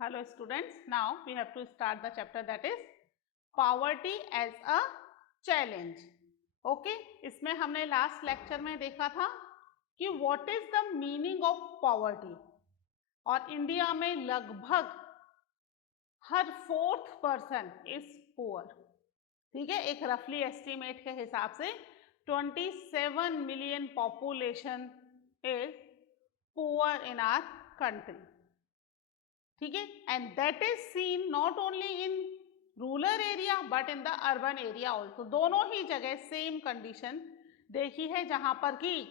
Hello students, now we have to start the chapter that is poverty as a challenge. Okay, इसमें हमने last lecture में देखा था कि what is the meaning of poverty और India में लगभग हर 4th person is poor. ठीक है, एक रफली एस्टिमेट के हिसाब से 27 million population is poor in our country. ठीक है, and that is seen not only in rural area but in the urban area also. दोनों ही जगह सेम कंडीशन देखी है जहां पर कि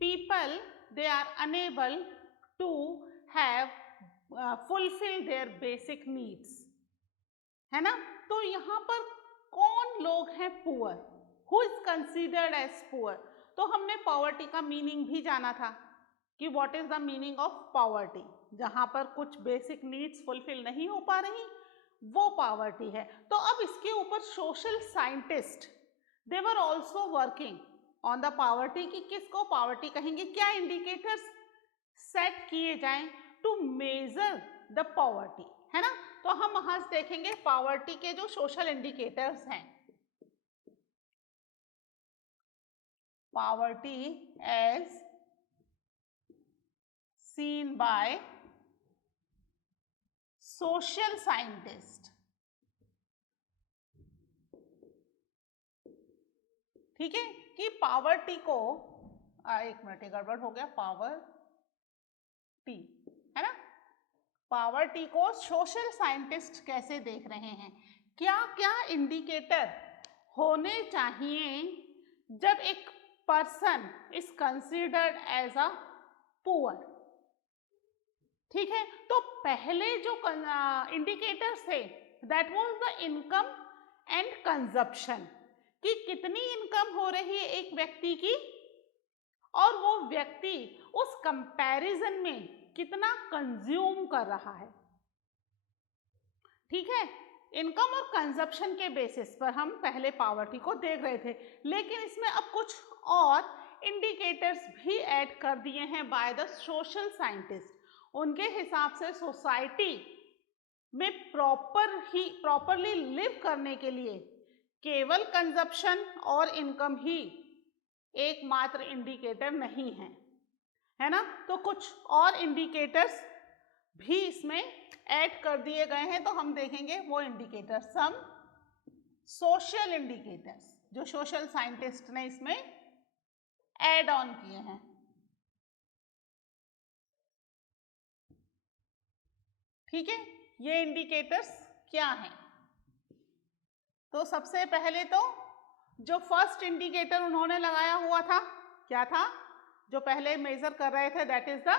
people they are unable to have fulfil their basic needs, है ना. तो यहाँ पर कौन लोग हैं poor, who is considered as poor. तो हमने पॉवर्टी का मीनिंग भी जाना था कि what is the meaning of poverty. जहां पर कुछ बेसिक नीड्स फुलफिल नहीं हो पा रही वो पॉवर्टी है. तो अब इसके ऊपर social scientist they were also working on the poverty कि किसको पॉवर्टी कहेंगे, क्या इंडिकेटर्स सेट किए जाएं टू मेजर द पॉवर्टी, है ना. तो हम वहां से देखेंगे पॉवर्टी के जो सोशल इंडिकेटर्स हैं. Poverty as seen by social scientist. ठीक है कि पॉवर्टी को एक मिनट गड़बड़ हो गया, पॉवर्टी है ना. पॉवर्टी को सोशल साइंटिस्ट कैसे देख रहे हैं, क्या क्या इंडिकेटर होने चाहिए जब एक person is considered as a poor. ठीक है, तो पहले जो इंडिकेटर्स थे that was the income and consumption, कि कितनी इनकम हो रही है एक व्यक्ति की और वो व्यक्ति उस कंपैरिजन में कितना कंज्यूम कर रहा है. ठीक है, इनकम और कंजप्शन के बेसिस पर हम पहले पॉवर्टी को देख रहे थे, लेकिन इसमें अब कुछ और इंडिकेटर्स भी ऐड कर दिए हैं बाय द सोशल साइंटिस्ट. उनके हिसाब से सोसाइटी में प्रॉपरली लिव करने के लिए केवल कंजप्शन और इनकम ही एकमात्र इंडिकेटर नहीं है, है ना. तो कुछ और इंडिकेटर्स भी इसमें ऐड कर दिए गए हैं. तो हम देखेंगे वो इंडिकेटर्स, सम सोशल इंडिकेटर्स जो सोशल साइंटिस्ट ने इसमें ऐड ऑन किए हैं. ठीक है, ये इंडिकेटर्स क्या हैं. तो सबसे पहले तो जो फर्स्ट इंडिकेटर उन्होंने लगाया हुआ था क्या था, जो पहले मेजर कर रहे थे, that is the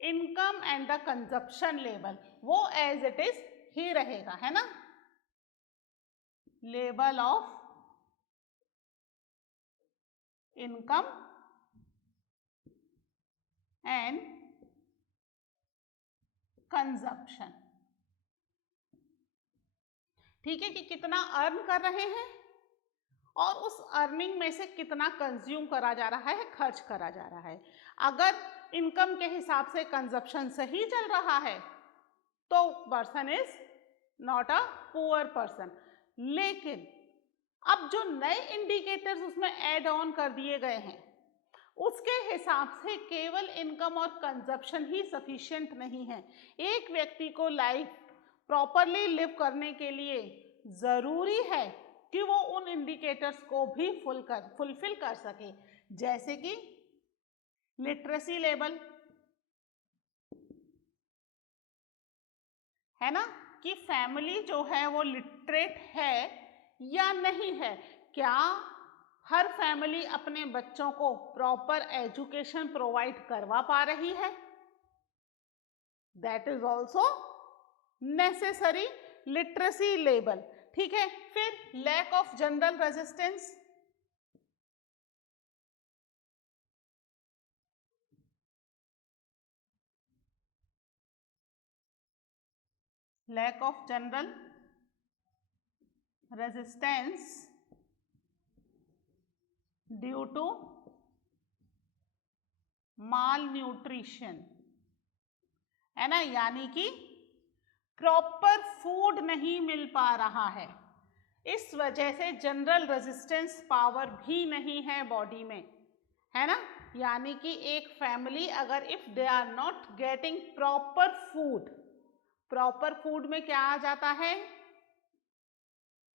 income and the consumption level. वो एज इट इज ही रहेगा, है ना. Level of income and consumption. ठीक है, कि कितना अर्न कर रहे हैं और उस अर्निंग में से कितना कंज्यूम करा जा रहा है, खर्च करा जा रहा है. अगर इनकम के हिसाब से कंजप्शन सही चल रहा है तो person is not a poor person. लेकिन अब जो नए इंडिकेटर्स उसमें ऐड ऑन कर दिए गए हैं उसके हिसाब से केवल इनकम और कंजप्शन ही सफिशिएंट नहीं है. एक व्यक्ति को लाइफ प्रॉपरली लिव करने के लिए जरूरी है कि वो उन इंडिकेटर्स को भी फुलफिल कर सके, जैसे कि लिटरेसी लेवल, है ना, कि फैमिली जो है वो लिटरेट है या नहीं है. क्या हर फैमिली अपने बच्चों को प्रॉपर एजुकेशन प्रोवाइड करवा पा रही है, that is also necessary literacy level. ठीक है, फिर lack of general resistance, lack of general resistance due to malnutrition, है ना. यानी कि प्रॉपर फूड नहीं मिल पा रहा है, इस वजह से जनरल रेजिस्टेंस पावर भी नहीं है बॉडी में, है ना। यानी कि एक फैमिली अगर if they are not getting proper food में क्या आ जाता है,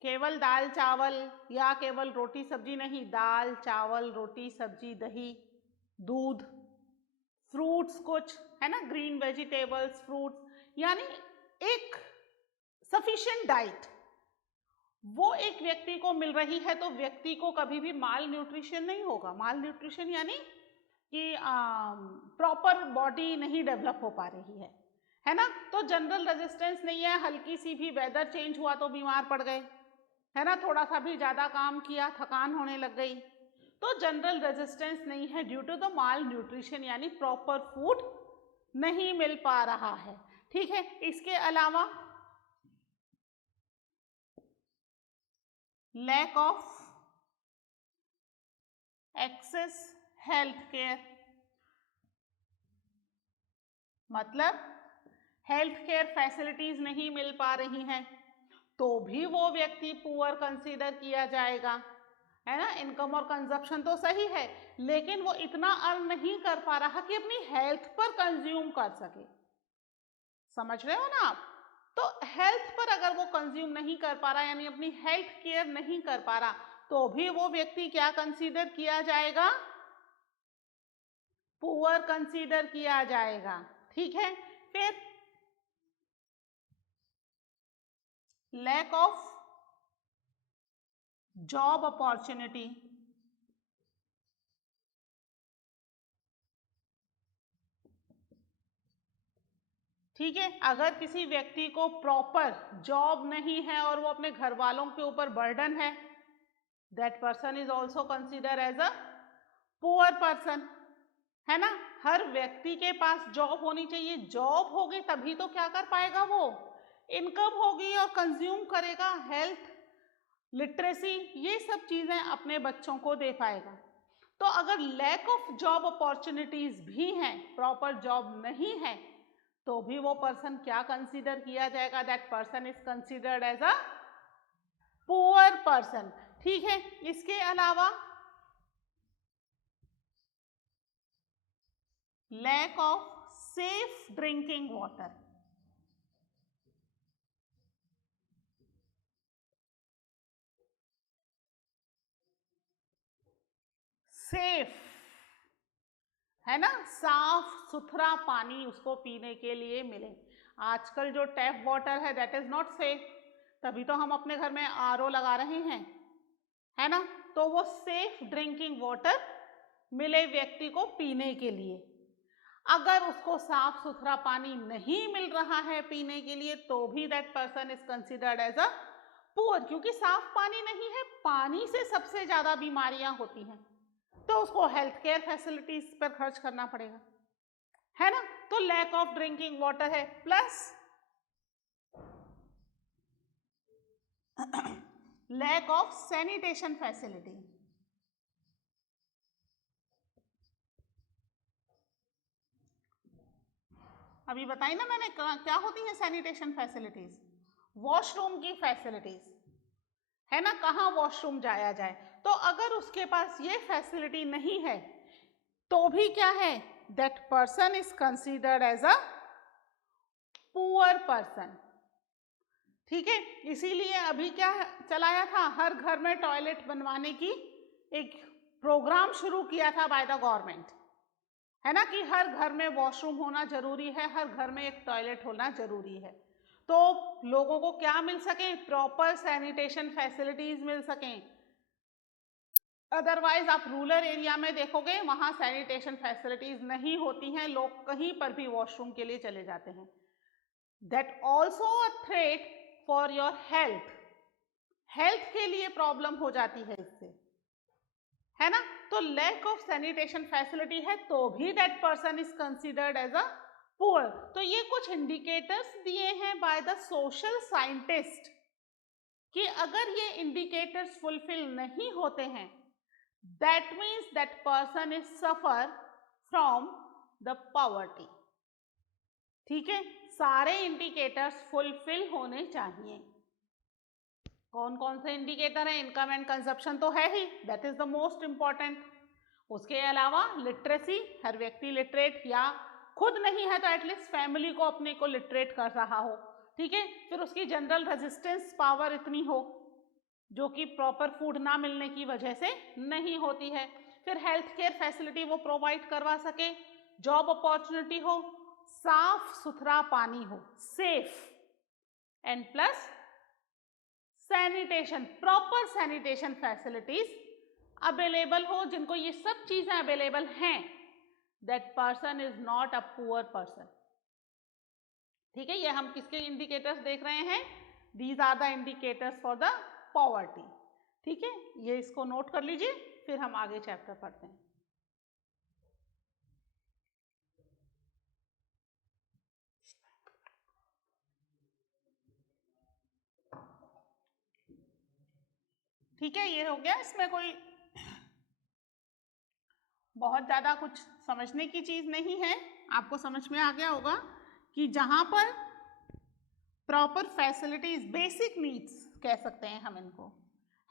केवल दाल चावल या केवल रोटी सब्जी नहीं, दाल चावल रोटी सब्जी दही दूध फ्रूट्स कुछ, है ना, ग्रीन वेजिटेबल्स फ्रूट्स, यानी एक सफिशिएंट डाइट वो एक व्यक्ति को मिल रही है तो व्यक्ति को कभी भी माल न्यूट्रिशन नहीं होगा। माल न्यूट्रिशन यानी कि प्रॉपर बॉडी नहीं डेवलप हो पा रही है ना। तो जनरल रेजिस्टेंस नहीं है, हल्की सी भी वेदर चेंज हुआ तो बीमार पड़ गए, है ना, थोड़ा सा भी ज़्यादा काम किया थकान होने लग गई, तो जनरल रेजिस्टेंस नहीं है due to the malnutrition, यानी प्रॉपर फूड नहीं मिल पा रहा है। ठीक है, इसके अलावा lack of access health care, मतलब हेल्थ केयर फैसिलिटीज नहीं मिल पा रही हैं तो भी वो व्यक्ति पुअर कंसीडर किया जाएगा, है ना। इनकम और कंजप्शन तो सही है लेकिन वो इतना अर्न नहीं कर पा रहा कि अपनी हेल्थ पर कंज्यूम कर सके, समझ रहे हो ना आप। तो हेल्थ पर अगर वो कंज्यूम नहीं कर पा रहा यानी अपनी हेल्थ केयर नहीं कर पा रहा तो भी वो व्यक्ति क्या कंसीडर किया जाएगा, पुअर कंसीडर किया जाएगा। ठीक है, फिर लैक ऑफ जॉब अपॉर्चुनिटी, ठीक है, अगर किसी व्यक्ति को प्रॉपर जॉब नहीं है और वो अपने घर वालों के ऊपर बर्डन है, that person is also consider as a poor person, है ना। हर व्यक्ति के पास जॉब होनी चाहिए, जॉब होगी तभी तो क्या कर पाएगा, वो इनकम होगी और कंज्यूम करेगा, हेल्थ लिटरेसी ये सब चीजें अपने बच्चों को दे पाएगा। तो अगर लैक ऑफ जॉब अपॉर्चुनिटीज भी हैं, प्रॉपर जॉब नहीं है तो भी वो पर्सन क्या कंसीडर किया जाएगा, that person is considered as a poor person. ठीक है, इसके अलावा lack of safe drinking water, safe, है ना, साफ सुथरा पानी उसको पीने के लिए मिले। आजकल जो टैप वाटर है दैट इज नॉट सेफ, तभी तो हम अपने घर में आरओ लगा रहे हैं, है ना। तो वो सेफ ड्रिंकिंग वाटर मिले व्यक्ति को पीने के लिए। अगर उसको साफ सुथरा पानी नहीं मिल रहा है पीने के लिए तो भी that person is considered as a poor, क्योंकि साफ पानी नहीं है, पानी से सबसे ज्यादा बीमारियां होती हैं तो उसको हेल्थ केयर फैसिलिटीज पर खर्च करना पड़ेगा, है ना। तो लैक ऑफ ड्रिंकिंग वाटर है, plus lack of sanitation facility, अभी बताई ना मैंने क्या होती है सैनिटेशन फैसिलिटीज, वॉशरूम की फैसिलिटीज, है ना, कहाँ वॉशरूम जाया जाए। तो अगर उसके पास ये फैसिलिटी नहीं है तो भी क्या है, that person is considered as a poor person. ठीक है, इसीलिए अभी क्या चलाया था, हर घर में टॉयलेट बनवाने की एक प्रोग्राम शुरू किया था बाय द गवर्नमेंट, है ना, कि हर घर में वॉशरूम होना जरूरी है, हर घर में एक टॉयलेट होना जरूरी है तो लोगों को क्या मिल सके, प्रॉपर सैनिटेशन फैसिलिटीज मिल सकें। अदरवाइज आप रूरल एरिया में देखोगे वहां सैनिटेशन फैसिलिटीज नहीं होती हैं, लोग कहीं पर भी वॉशरूम के लिए चले जाते हैं। That also a threat for your health, health के लिए प्रॉब्लम हो जाती है इससे, है ना। तो लैक ऑफ सैनिटेशन फैसिलिटी है तो भी that person is considered as a poor. तो ये कुछ इंडिकेटर्स दिए हैं बाय द सोशल साइंटिस्ट कि अगर ये इंडिकेटर्स फुलफिल नहीं होते हैं that means that person is suffer from the poverty. ठीक है, सारे इंडिकेटर्स फुलफिल होने चाहिए। कौन कौन से इंडिकेटर है? इनकम एंड कंजप्शन तो है ही, that is the most important. उसके अलावा लिटरेसी, हर व्यक्ति लिटरेट या खुद नहीं है तो एटलीस्ट फैमिली को अपने को लिटरेट कर रहा हो, ठीक है। फिर उसकी जनरल रेजिस्टेंस पावर इतनी हो जो कि प्रॉपर फूड ना मिलने की वजह से नहीं होती है। फिर हेल्थ केयर फैसिलिटी वो प्रोवाइड करवा सके, जॉब अपॉर्चुनिटी हो, साफ सुथरा पानी हो, safe, and plus sanitation, proper sanitation facilities available हो। जिनको ये सब चीजें अवेलेबल हैं, that person is not a poor person, ठीक है। ये हम किसके इंडिकेटर्स देख रहे हैं? These are the indicators for the poverty, ठीक है। ये इसको नोट कर लीजिए, फिर हम आगे चैप्टर पढ़ते हैं। ठीक है, ये हो गया। इसमें कोई बहुत ज़्यादा कुछ समझने की चीज़ नहीं है। आपको समझ में आ गया होगा कि जहाँ पर प्रॉपर फैसिलिटीज, बेसिक नीड्स कह सकते हैं हम इनको,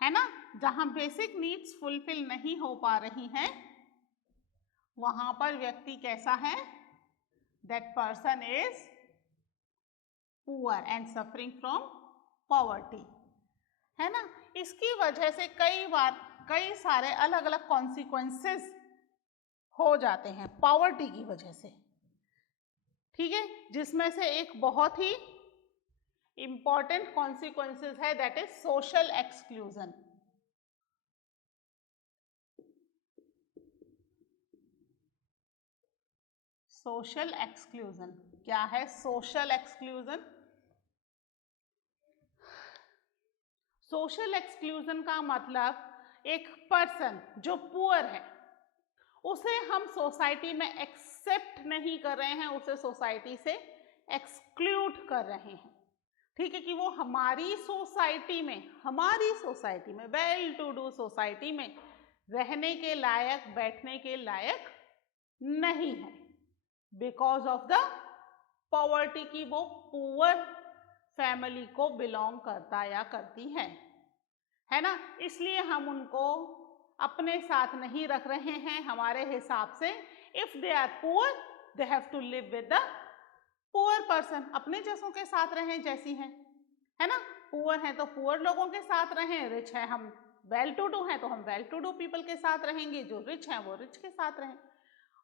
है ना, जहाँ बेसिक नीड्स फुलफिल नहीं हो पा रही हैं, वहाँ पर व्यक्ति कैसा है? That person is poor and suffering from poverty, है ना। इसकी वजह से कई बार कई सारे अलग अलग कॉन्सिक्वेंसेस हो जाते हैं पॉवर्टी की वजह से, ठीक है। जिसमें से एक बहुत ही इंपॉर्टेंट कॉन्सिक्वेंसेस है, that is social exclusion. Social exclusion क्या है? सोशल एक्सक्लूजन, सोशल एक्सक्लूजन का मतलब एक पर्सन जो पुअर है उसे हम सोसाइटी में एक्सेप्ट नहीं कर रहे हैं, उसे सोसाइटी से एक्सक्लूड कर रहे हैं, ठीक है। कि वो हमारी सोसाइटी में वेल टू डू सोसाइटी में रहने के लायक, बैठने के लायक नहीं है, बिकॉज ऑफ द पॉवर्टी, की वो पुअर फैमिली को बिलोंग करता या करती है ना। इसलिए हम उनको अपने साथ नहीं रख रहे हैं हमारे हिसाब से। If they are poor, they have to live with the poor person, अपने जैसों के साथ रहें जैसी हैं, है ना। पुअर हैं तो पुअर लोगों के साथ रहें, रिच है, हम वेल टू डू हैं तो हम वेल टू डू पीपल के साथ रहेंगे, जो रिच हैं वो रिच के साथ रहें।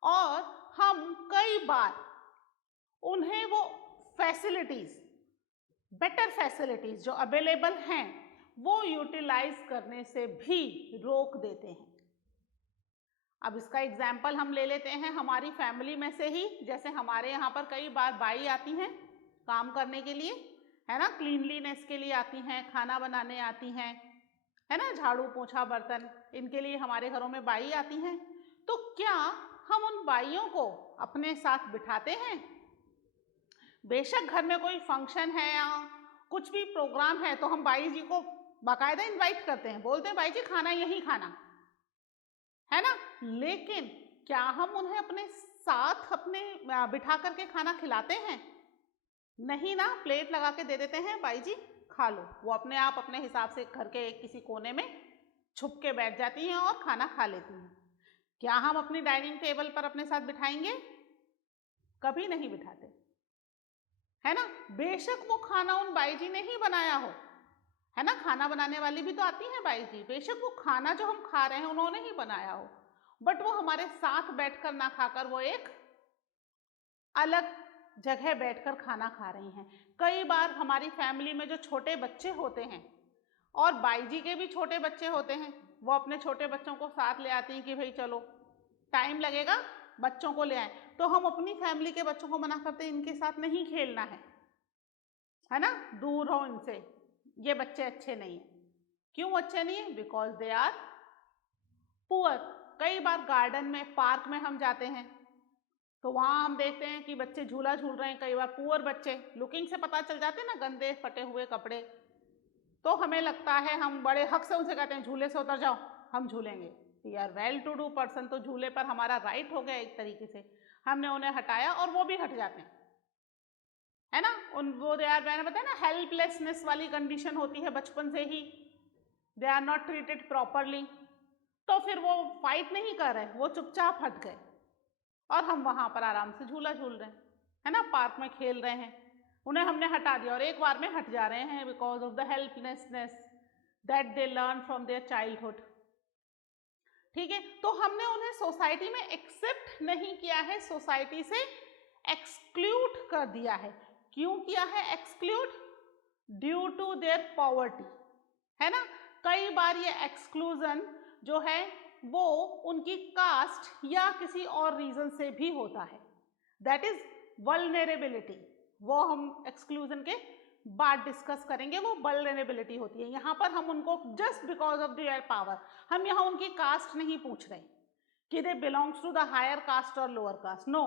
और हम कई बार उन्हें वो फैसिलिटीज, बेटर फैसिलिटीज जो अवेलेबल हैं वो यूटिलाइज करने से भी रोक देते हैं। अब इसका एग्जाम्पल हम ले लेते हैं हमारी फैमिली में से ही। जैसे हमारे यहाँ पर कई बार बाई आती हैं काम करने के लिए, है ना, क्लीनलीनेस के लिए आती हैं, खाना बनाने आती हैं, है ना, झाड़ू पोछा बर्तन, इनके लिए हमारे घरों में बाई आती हैं। तो क्या हम उन बाइयों को अपने साथ बिठाते हैं? बेशक घर में कोई फंक्शन है या कुछ भी प्रोग्राम है तो हम बाई जी को बाकायदा इनवाइट करते हैं, बोलते हैं बाई जी खाना यही खाना, है ना। लेकिन क्या हम उन्हें अपने साथ बिठा करके खाना खिलाते हैं? नहीं ना, प्लेट लगा के दे देते हैं, बाई जी खा लो। वो अपने आप अपने हिसाब से घर के किसी कोने में छुप के बैठ जाती हैं और खाना खा लेती हैं। क्या हम अपनी डाइनिंग टेबल पर अपने साथ बिठाएंगे? कभी नहीं बिठाते, है ना। बेशक वो खाना उन बाई जी ने ही बनाया हो, है ना, खाना बनाने वाली भी तो आती हैं बाई जी, बेशक वो खाना जो हम खा रहे हैं उन्होंने ही बनाया हो, बट वो हमारे साथ बैठकर ना खाकर वो एक अलग जगह बैठकर खाना खा रही हैं। कई बार हमारी फैमिली में जो छोटे बच्चे होते हैं और बाई जी के भी छोटे बच्चे होते हैं, वो अपने छोटे बच्चों को साथ ले आती हैं कि भाई चलो टाइम लगेगा, बच्चों को ले आए, तो हम अपनी फैमिली के बच्चों को मना करते हैं इनके साथ नहीं खेलना है ना, दूर हो इनसे, ये बच्चे अच्छे नहीं हैं। क्यों अच्छे नहीं है? Because they are poor. कई बार गार्डन में, पार्क में हम जाते हैं तो वहाँ हम देखते हैं कि बच्चे झूला झूल रहे हैं, कई बार पुअर बच्चे, लुकिंग से पता चल जाते हैं ना, गंदे फटे हुए कपड़े, तो हमें लगता है, हम बड़े हक से उनसे कहते हैं झूले से उतर जाओ, हम झूलेंगे। यार वेल टू डू पर्सन, तो झूले पर हमारा राइट हो गया एक तरीके से, हमने उन्हें हटाया और वो भी हट जाते हैं, है ना, उन वो दे आर, मैंने बताया ना हेल्पलेसनेस वाली कंडीशन होती है बचपन से ही, they are not treated properly, तो फिर वो फाइट नहीं कर रहे, वो चुपचाप हट गए और हम वहां पर आराम से झूला झूल रहे हैं, है ना, पार्क में खेल रहे हैं, उन्हें हमने हटा दिया और एक बार में हट जा रहे हैं because of the helplessness that they learn from their childhood. ठीक है, तो हमने उन्हें सोसाइटी में एक्सेप्ट नहीं किया है, सोसाइटी से एक्सक्लूड कर दिया है। क्यों किया है exclude? Due to their poverty, है ना। कई बार ये एक्सक्लूजन जो है वो उनकी कास्ट या किसी और रीजन से भी होता है, दैट इज वल्नरेबिलिटी, वो हम एक्सक्लूजन के बाद डिस्कस करेंगे, वो वल्नरेबिलिटी होती है। यहाँ पर हम उनको just because of their power, हम यहाँ उनकी कास्ट नहीं पूछ रहे कि they belongs to the higher caste और लोअर कास्ट, नो,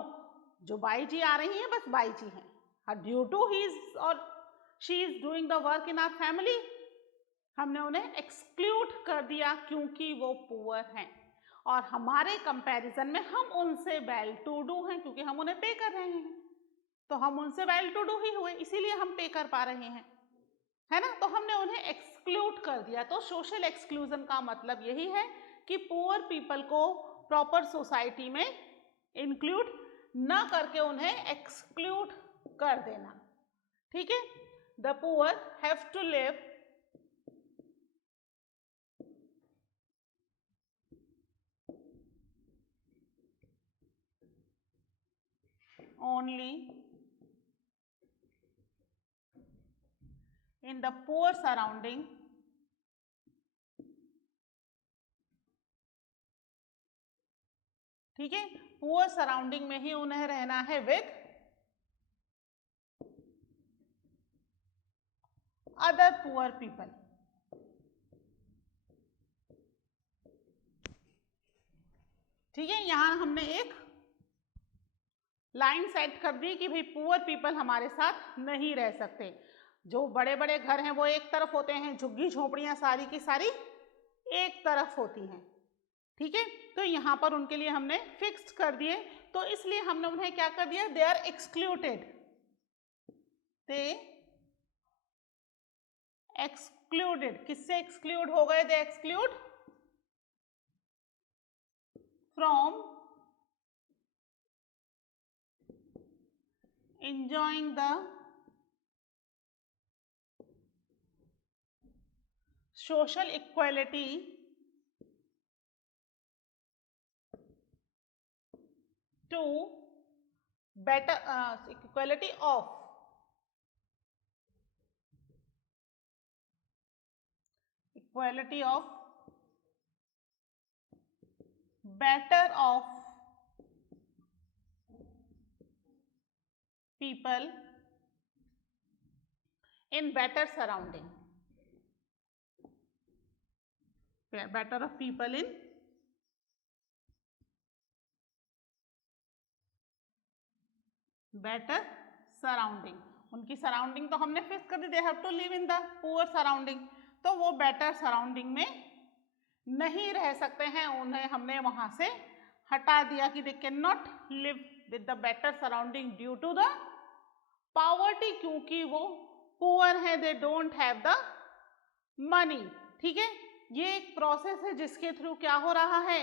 जो बाई जी आ रही हैं बस बाई जी हैं, ड्यू टू ही इज और she is doing the work in our family, हमने उन्हें एक्सक्लूड कर दिया क्योंकि वो पुअर हैं और हमारे कंपैरिजन में हम उनसे वेल टू डू हैं, क्योंकि हम उन्हें पे कर रहे हैं, तो हम उनसे वेल टू डू ही हुए, इसीलिए हम पे कर पा रहे हैं, है ना। तो हमने उन्हें एक्सक्लूड कर दिया। तो सोशल एक्सक्लूजन का मतलब यही है कि पुअर पीपल को प्रॉपर सोसाइटी में इंक्लूड न करके उन्हें एक्सक्लूड कर देना। ठीक है, the poor have to live only in the poor surrounding ठीक है, पुअर सराउंडिंग में ही उन्हें रहना है विद अदर पुअर पीपल। ठीक है, यहां हमने एक लाइन सेट कर दी कि भाई पुअर पीपल हमारे साथ नहीं रह सकते। जो बड़े बड़े घर हैं वो एक तरफ होते हैं, झुग्गी झोपड़ियां सारी की सारी एक तरफ होती हैं। ठीक है, तो यहाँ पर उनके लिए हमने फिक्स्ड कर दिए, तो इसलिए हमने उन्हें क्या कर दिया, they are excluded, they excluded, किससे एक्सक्लूड हो गए, they exclude from enjoying the social equality to better equality of better of people in better surrounding, better of people in better surrounding, उनकी सराउंडिंग तो हमने फिक्स कर दी, they have to live in the poor surrounding, तो वो better surrounding में नहीं रह सकते हैं, उन्हें हमने वहां से हटा दिया कि they can not live with the better surrounding due to the poverty, क्योंकि वो पुअर है, they don't have the money. ठीक है, ये एक प्रोसेस है जिसके थ्रू क्या हो रहा है,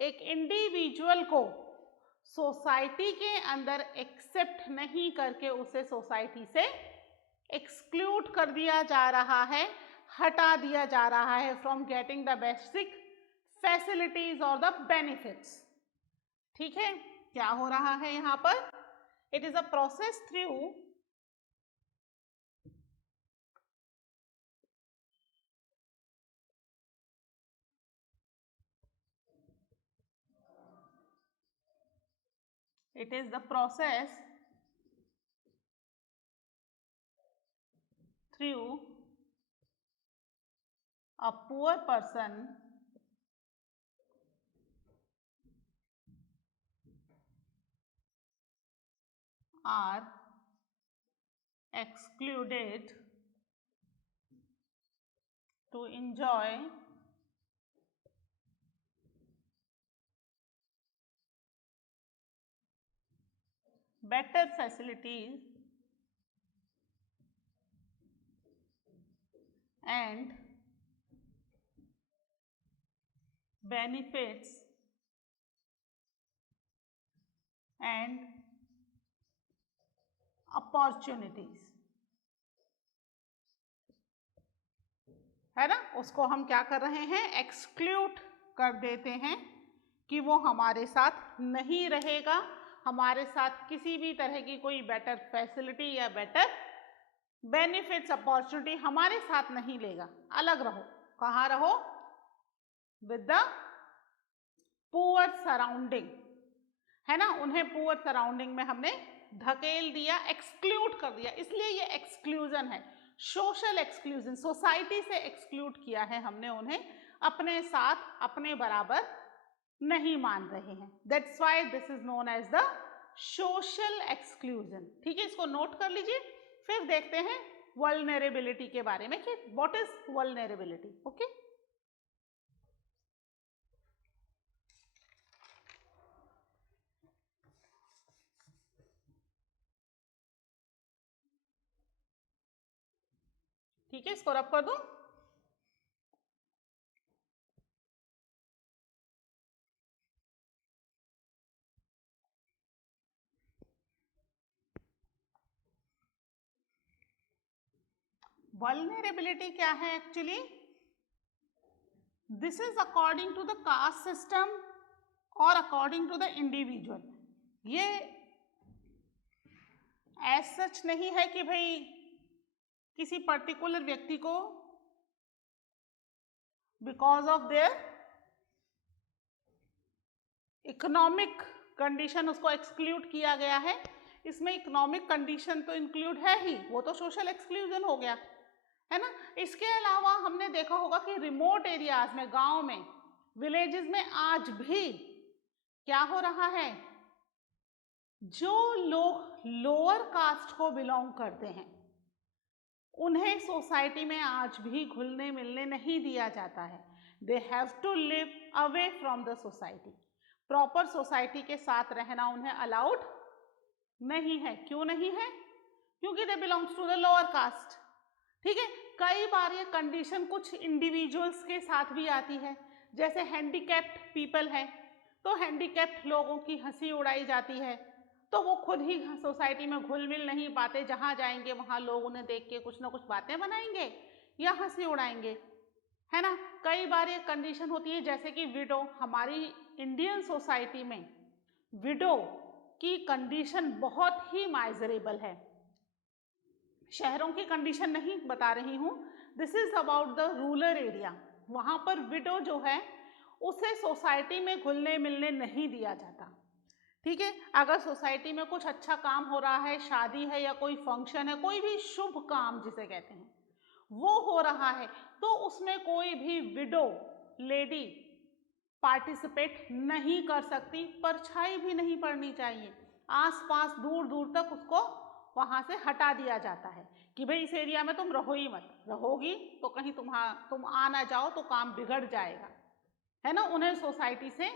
एक इंडिविजुअल को सोसाइटी के अंदर एक्सेप्ट नहीं करके उसे सोसाइटी से एक्सक्लूड कर दिया जा रहा है, हटा दिया जा रहा है from getting the basic facilities और द बेनिफिट्स। ठीक है, क्या हो रहा है यहाँ पर, it is a process through it is the process through a poor person are excluded to enjoy better facilities and benefits and opportunities, है ना, उसको हम क्या कर रहे हैं, एक्सक्लूड कर देते हैं कि वो हमारे साथ नहीं रहेगा, हमारे साथ किसी भी तरह की कोई बेटर फैसिलिटी या बेटर बेनिफिट्स अपॉर्चुनिटी हमारे साथ नहीं लेगा, अलग रहो। कहाँ रहो, विद द पुअर सराउंडिंग, है ना, उन्हें पुअर सराउंडिंग में हमने धकेल दिया, एक्सक्लूड कर दिया, इसलिए ये एक्सक्लूजन है, सोशल एक्सक्लूजन, सोसाइटी से एक्सक्लूड किया है हमने उन्हें, अपने साथ अपने बराबर नहीं मान रहे हैं, that's why this is known as the social exclusion. ठीक है, इसको नोट कर लीजिए। फिर देखते हैं वल्नरेबिलिटी के बारे में कि व्हाट इज वल्नरेबिलिटी। ओके, ठीक है, इसको रब कर दूं। वल्नरेबिलिटी क्या है actually, this is according to the caste system और अकॉर्डिंग टू द इंडिविजुअल। ये एज सच नहीं है कि भाई किसी पर्टिकुलर व्यक्ति को because of their economic condition उसको एक्सक्लूड किया गया है। इसमें इकोनॉमिक कंडीशन तो इंक्लूड है ही, वो तो सोशल एक्सक्लूजन हो गया, है ना। इसके अलावा हमने देखा होगा कि रिमोट एरियाज में, गांव में, विलेजेस में आज भी क्या हो रहा है, जो लोग लोअर कास्ट को बिलोंग करते हैं उन्हें सोसाइटी में आज भी घुलने मिलने नहीं दिया जाता है। They have to live away from the society, proper society के साथ रहना उन्हें अलाउड नहीं है। क्यों नहीं है, क्योंकि they belongs to the lower caste. ठीक है, कई बार ये कंडीशन कुछ इंडिविजुअल्स के साथ भी आती है, जैसे हैंडीकैप्ड पीपल है तो हैंडीकैप्ड लोगों की हंसी उड़ाई जाती है, तो वो खुद ही सोसाइटी में घुल मिल नहीं पाते, जहाँ जाएंगे वहाँ लोग उन्हें देख के कुछ ना कुछ बातें बनाएंगे या हंसी उड़ाएंगे, है ना। कई बार ये कंडीशन होती है जैसे कि विडो, हमारी इंडियन सोसाइटी में विडो की कंडीशन बहुत ही माइजरेबल है। शहरों की कंडीशन नहीं बता रही हूँ, this is about the rural area. वहाँ पर विडो जो है उसे सोसाइटी में घुलने मिलने नहीं दिया जाता। ठीक है, अगर सोसाइटी में कुछ अच्छा काम हो रहा है, शादी है या कोई फंक्शन है, कोई भी शुभ काम जिसे कहते हैं वो हो रहा है, तो उसमें कोई भी विडो लेडी पार्टिसिपेट नहीं कर सकती, परछाई भी नहीं पड़नी चाहिए, आसपास दूर दूर तक उसको वहां से हटा दिया जाता है कि भाई इस एरिया में तुम रहो ही मत, रहोगी तो कहीं तुम आ ना जाओ तो काम बिगड़ जाएगा, है ना। उन्हें सोसाइटी से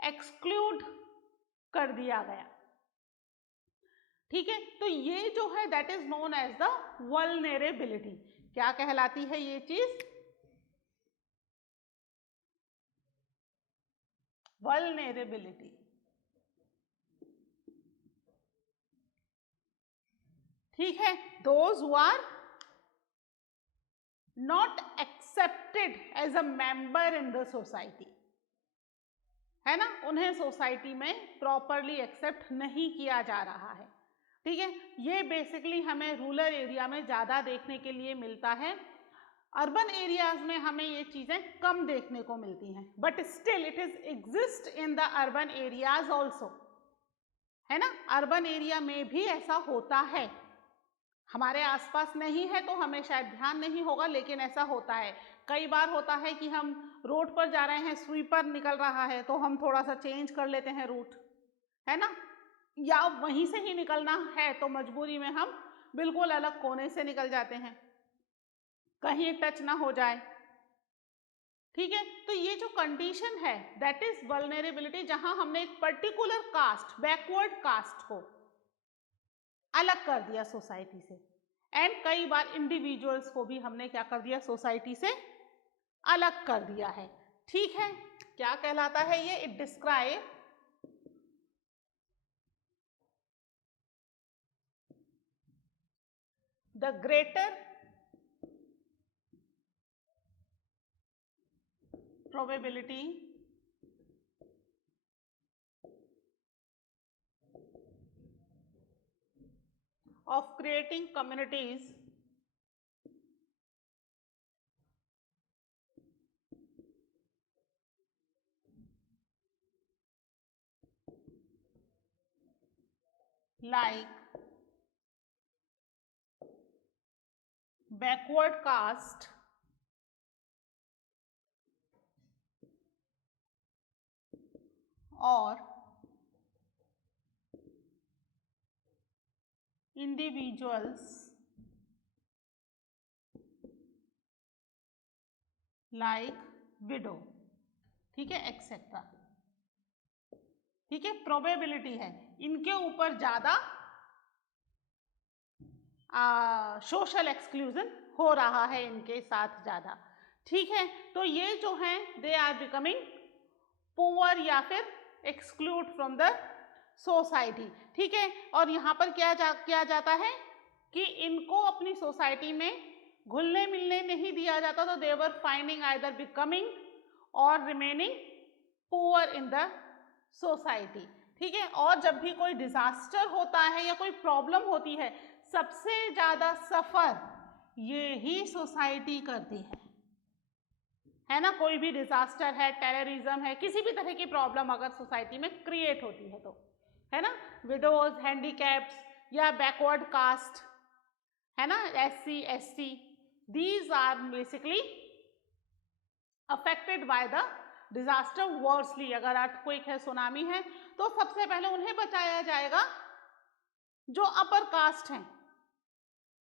एक्सक्लूड कर दिया गया। ठीक है, तो ये जो है that is known as the vulnerability. क्या कहलाती है ये चीज, वल्नरेबिलिटी। ठीक है, those who are not accepted as a member in the society, है ना, उन्हें सोसाइटी में प्रॉपरली एक्सेप्ट नहीं किया जा रहा है। ठीक है, ये बेसिकली हमें रूरल एरिया में ज़्यादा देखने के लिए मिलता है, अर्बन एरियाज में हमें ये चीज़ें कम देखने को मिलती हैं, but still it is exist in the urban areas also, है ना। अर्बन एरिया में भी ऐसा होता है, हमारे आसपास नहीं है तो हमें शायद ध्यान नहीं होगा, लेकिन ऐसा होता है। कई बार होता है कि हम रोड पर जा रहे हैं, स्वीपर निकल रहा है तो हम थोड़ा सा चेंज कर लेते हैं रूट, है ना, या वहीं से ही निकलना है तो मजबूरी में हम बिल्कुल अलग कोने से निकल जाते हैं, कहीं टच ना हो जाए। ठीक है, तो ये जो कंडीशन है दैट इज वल्नरेबिलिटी, जहां हमने एक पर्टिकुलर कास्ट, बैकवर्ड कास्ट को अलग कर दिया सोसाइटी से, एंड कई बार इंडिविजुअल्स को भी हमने क्या कर दिया, सोसाइटी से अलग कर दिया है। ठीक है, क्या कहलाता है ये? It describe the greater probability of creating communities like backward caste or individuals like widow, ठीक है, एक्सेट्रा। ठीक है, प्रोबेबिलिटी है, इनके ऊपर ज्यादा सोशल एक्सक्लूजन हो रहा है, इनके साथ ज्यादा। ठीक है, तो ये जो है दे आर बिकमिंग पुअर या फिर एक्सक्लूड फ्रॉम द सोसाइटी। ठीक है, और यहाँ पर किया जाता है कि इनको अपनी सोसाइटी में घुलने मिलने नहीं दिया जाता, तो दे वर फाइंडिंग आइदर बिकमिंग और remaining poor in the society. ठीक है, और जब भी कोई डिजास्टर होता है या कोई प्रॉब्लम होती है, सबसे ज्यादा सफर ये ही सोसाइटी करती है ना। कोई भी डिजास्टर है, टेररिज्म है, किसी भी तरह की प्रॉब्लम अगर सोसाइटी में क्रिएट होती है तो, है ना, विडोज, हैंडीकैप्स या बैकवर्ड कास्ट, है ना, SC ST, these are basically affected by the disaster worstly। अगर अर्थक्वेक है, सुनामी है, तो सबसे पहले उन्हें बचाया जाएगा जो अपर कास्ट हैं,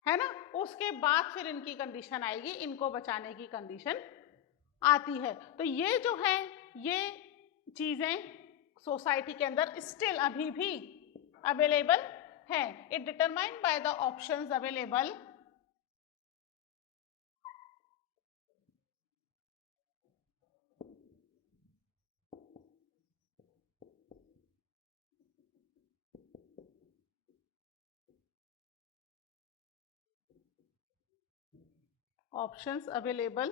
है ना, उसके बाद फिर इनकी कंडीशन आएगी, इनको बचाने की कंडीशन आती है। तो ये जो है ये चीजें सोसाइटी के अंदर स्टिल अभी भी अवेलेबल है। It determined by the options available options available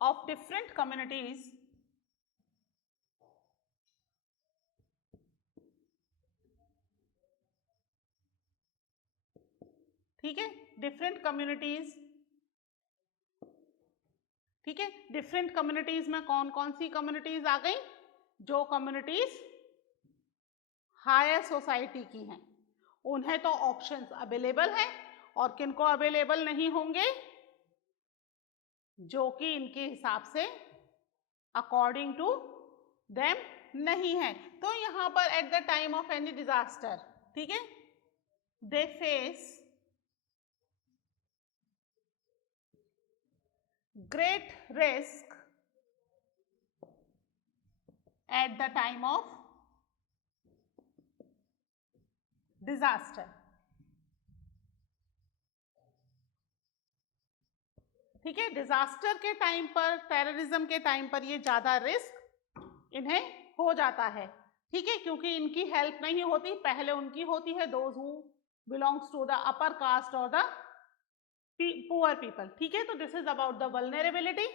of different communities ठीक है, डिफरेंट कम्युनिटीज। ठीक है, डिफरेंट कम्युनिटीज में कौन कौन सी कम्युनिटीज आ गई? जो कम्युनिटीज हायर सोसाइटी की हैं उन्हें तो ऑप्शंस अवेलेबल है, और किनको अवेलेबल नहीं होंगे? जो कि इनके हिसाब से अकॉर्डिंग टू देम नहीं है। तो यहां पर at the time of any disaster, ठीक है, they face great risk at the time of disaster। ठीक है, डिजास्टर के टाइम पर, टेररिज्म के टाइम पर ये ज्यादा रिस्क इन्हें हो जाता है। ठीक है, क्योंकि इनकी हेल्प नहीं होती, पहले उनकी होती है, those who belongs to the upper caste और द पुअर पीपल। ठीक है, तो this is about the vulnerability.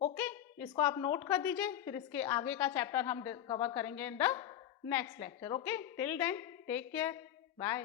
Okay, इसको आप नोट कर दीजिए, फिर इसके आगे का चैप्टर हम कवर करेंगे in the next lecture. Okay, till then take care, bye.